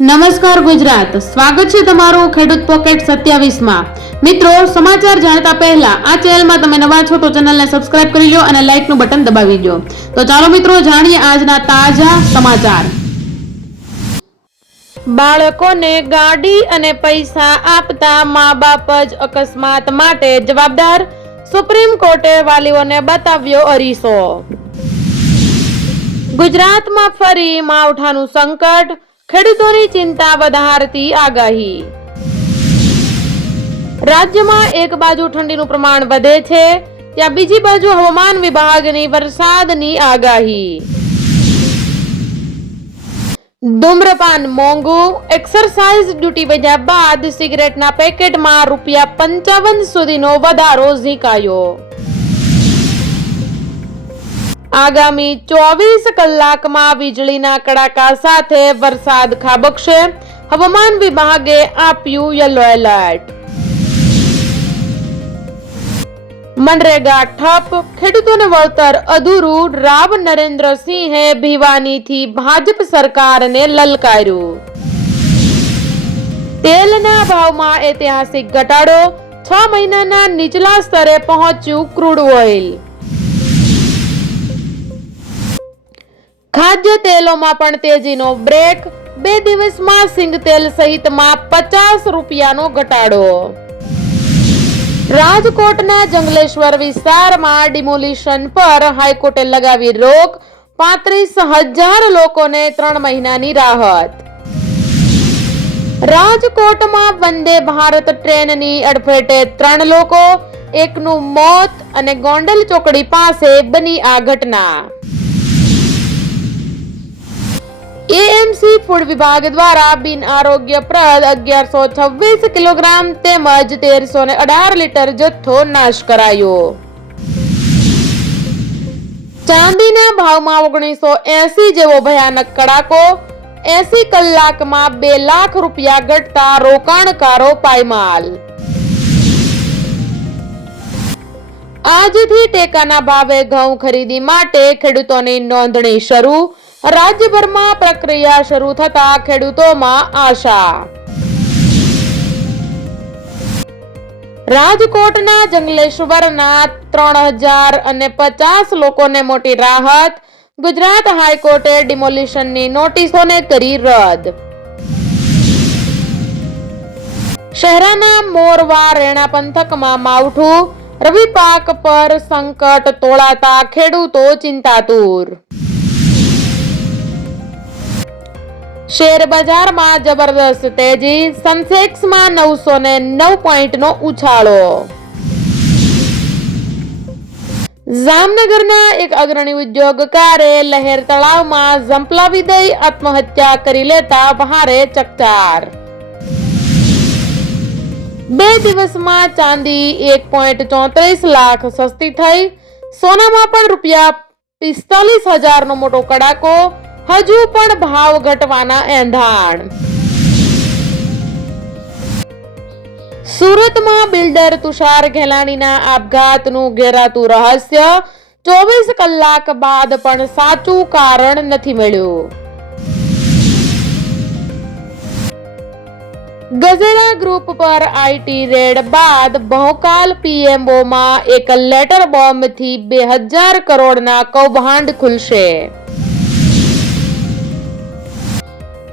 નમસ્કાર ગુજરાત. સ્વાગત છે તમારું ખેડૂત પોકેટ સત્યાવીસમાં. મિત્રો, સમાચાર જાણતા પહેલા આ ચેનલમાં તમે નવા છો તો ચેનલને સબસ્ક્રાઇબ કરી લો અને લાઇકનું બટન દબાવી દો. તો ચાલો મિત્રો, જાણીએ આજના તાજા સમાચાર. બાળકોને ગાડી અને પૈસા આપતા મા બાપ જ અકસ્માત માટે જવાબદાર સુપ્રીમ કોર્ટે વાલીઓને બતાવ્યો અરીસો. ગુજરાતમાં ફરી માવઠાનું સંકટ ખેડૂતોની ચિંતા વધારતી આગાહી. રાજ્યમાં એક બાજુ ઠંડીનું પ્રમાણ વધે છે, ત્યાં બીજી બાજુ હવામાન વિભાગની વરસાદની આગાહી. ધૂમ્રપાન મોંઘું, એક્સરસાઇઝ ડ્યુટી વધ્યા બાદ સિગરેટના પેકેટમાં રૂપિયા પંચાવન સુધીનો વધારો ઝીકાયો. આગામી ચોવીસ કલાકમાં વીજળીના કડાકા સાથે વરસાદ ખાબકશે. હવામાન વિભાગે આપ્યું યલો એલર્ટ. મનરેગા ઠપ, ખેડૂતોને વળતર અધૂરું, રાવ નરેન્દ્રસિંહે ભીવાનીથી ભાજપ સરકારને લલકાર્યું. તેલના ભાવમાં ઐતિહાસિક ઘટાડો, છ મહિનાના નીચલા સ્તરે પહોંચ્યું ક્રૂડ ઓઇલ. ખાદ્ય તેલોમાં પણ તેજીનો બ્રેક, બે દિવસમાં સિંગ તેલ સહિતમાં પચાસ રૂપિયાનો ઘટાડો. રાજકોટના જંગલેશ્વર વિસ્તારમાં ડિમોલિશન પર હાઈકોર્ટે લગાવી રોક, પાંત્રીસ હજાર લોકોને ત્રણ મહિનાની રાહત. રાજકોટમાં વંદે ભારત ટ્રેનની અડફેટે ત્રણ લોકો, એકનું મોત અને ગોંડલ ચોકડી પાસે બની આ ઘટના. ફૂડ વિભાગ દ્વારા બિન આરોગ્યપ્રદ અગિયારસો છવ્વીસ કિલોગ્રામ તેમજ તેરસો ને અઢાર લીટર જથ્થો નાશ કરાયો. ચાંદીના ભાવમાં ઓગણીસો એસી જેવો ભયાનક કડાકો, એસી કલાકમાં બે લાખ રૂપિયા ઘટતા રોકાણકારો પાયમાલ. આજથી ટેકાના ભાવે ઘઉં ખરીદી માટે ખેડૂતોની નોંધણી શરૂ રાજ્યભરમાં પ્રક્રિયા શરૂ થતા ખેડૂતોમાં આશા. રાજકોટના જંગલેશ્વરના ત્રણ હજાર અને પચાસ લોકોને મોટી રાહત, ગુજરાત હાઈકોર્ટે ડિમોલિશનની નોટિસોને કરી રદ. શહેરાના મોરવા રેણા પંથકમાં માવઠું રવિ પાક પર સંકટ તોળાતા ખેડૂતો ચિંતાતુર. શેર બજારમાં જબરદસ્ત તેજી, સેન્સેક્સમાં નવસો ને નવ પોઈન્ટનો ઉછાળો. જામનગરના એક અગ્રણી ઉદ્યોગકારે લહેર તળાવમાં ઝંપલાવી દઈ આત્મહત્યા કરી લેતા ભારે ચકચાર. બે દિવસમાં ચાંદી એક પોઈન્ટ ચોત્રીસ લાખ સસ્તી થઈ. સોનામાં પણ રૂપિયા પિસ્તાલીસ હજારનો મોટો કડાકો. હજુ પણ ભાવ ઘટવાના એંધાણ. સુરતમાં બિલ્ડર તુષાર ઘેલાણીના આપઘાતનું ઘેરાતું રહસ્ય, ચોવીસ કલાક બાદ પણ સાચું કારણ નથી મળ્યું. ગઝેરા ગ્રુપ પર આઈટી રેડ બાદ ભોકાલ પીએમઓમાં એક લેટર બોમ્બથી બે હજાર કરોડના કૌભાંડ ખુલશે.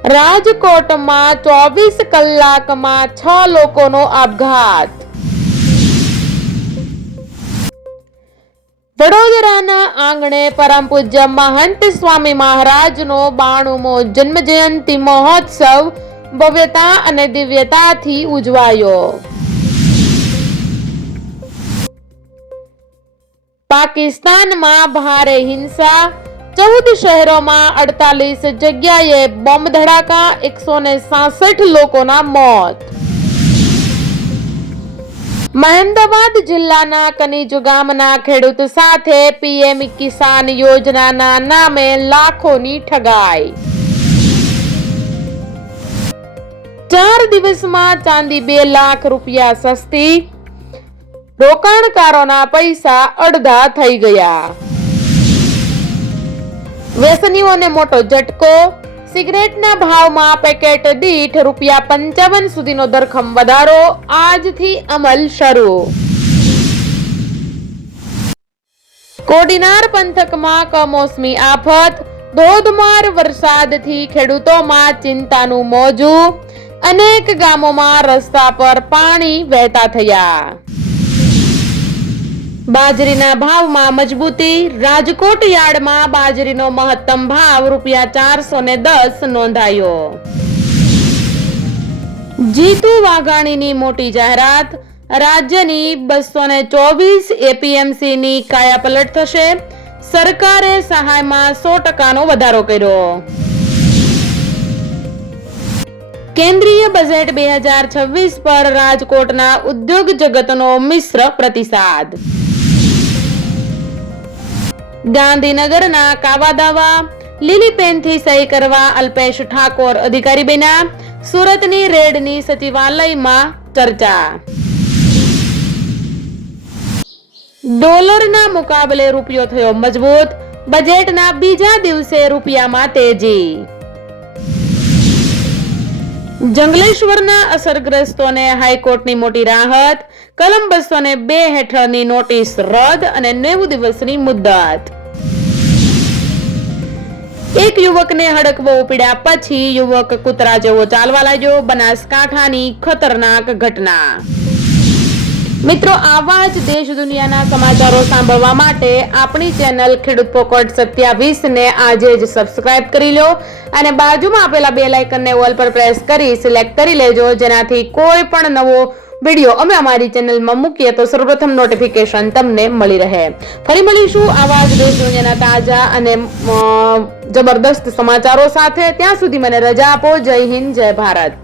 રાજકોટમાં ચોવીસ કલાકમાં છ લોકોનો આપઘાત. વડોદરાના આંગણે પરમ પૂજ્ય મહંત સ્વામી મહારાજનો બાણુમો જન્મ જયંતિ મહોત્સવ ભવ્યતા અને દિવ્યતાથી ઉજવાયો. પાકિસ્તાનમાં ભારે હિંસા ચૌદ શહેરોમાં અડતાલીસ જગ્યાએ બોમ્બ ધડાકા, એકસો ને સાસઠ લોકોના મોત. મહેમદાબાદ જિલ્લાના કનીજ ગામના ખેડૂત સાથે પીએમ કિસાન યોજનાના નામે લાખોની ઠગાઈ. ચાર દિવસમાં ચાંદી બે લાખ રૂપિયા સસ્તી. રોકાણકારોના પૈસા અડધા થઈ ગયા. વ્યસનીઓને મોટો ઝટકો, સિગરેટના ભાવમાં પેકેટ દીઠ રૂપિયા પંચાવન સુધીનો દરખમ વધારો, આજથી અમલ શરૂ. કોડીનાર પંથકમાં કમોસમી આફત, ધોધમાર વરસાદથી ખેડૂતોમાં ચિંતાનું મોજું, અનેક ગામોમાં રસ્તા પર પાણી વહેતા થયા. બાજરીના ભાવમાં મજબૂતી, રાજકોટ યાર્ડમાં બાજરીનો મહત્તમ ભાવ રૂપિયા ચારસો ને દસ નોંધાયો. જીતુ વાઘાણીની મોટી જાહેરાત, રાજ્યની બસો ને ચોવીસ એપીએમસીની કાયાપલટ થશે, સરકારે સહાયમાં સો ટકાનો વધારો કર્યો. કેન્દ્રીય બજેટ બે હજાર છવ્વીસ પર રાજકોટના ઉદ્યોગ જગતનો મિશ્ર પ્રતિસાદ. ગાંધીનગરના કાવાદાવા, લીલીપેનથી સહી કરવા અલ્પેશ ઠાકોર અધિકારી બેના સુરતની રેડની સચિવાલયમાં ચર્ચા. ડોલરના મુકાબલે રૂપિયો થયો મજબૂત. બજેટના બીજા દિવસે રૂપિયામાં તેજી જંગલેશ્વરના અસરગ્રસ્તોને હાઈકોર્ટની મોટી રાહત, કલમ બસો બે હેઠળની નોટિસ રદ અને નેવું દિવસની મુદત એક યુવકને હડકવો ઉપડ્યા પછી યુવક કૂતરા જેવો ચાલવા લાગ્યો. બનાસકાંઠાની ખતરનાક ઘટના. મિત્રો, આવા જ દેશ દુનિયાના સમાચારો સાંભળવા માટે આપણી ચેનલ ખેડૂત પોકટ સત્યાવીસ ને આજે જ સબસ્ક્રાઇબ કરી લો અને બાજુમાં આપેલા બે લાઇકનને ઓલ પર પ્રેસ કરી સિલેક્ટ કરી લેજો, જેનાથી કોઈ પણ નવો વીડિયો અમે અમારી ચેનલમાં મૂકીએ તો સર્વપ્રથમ નોટિફિકેશન તમને મળી રહે. ફરી મળીશું આવા જ દેશ દુનિયાના તાજા અને જબરદસ્ત સમાચારો સાથે. ત્યાં સુધી મને રજા આપો. જય હિન્દ, જય ભારત.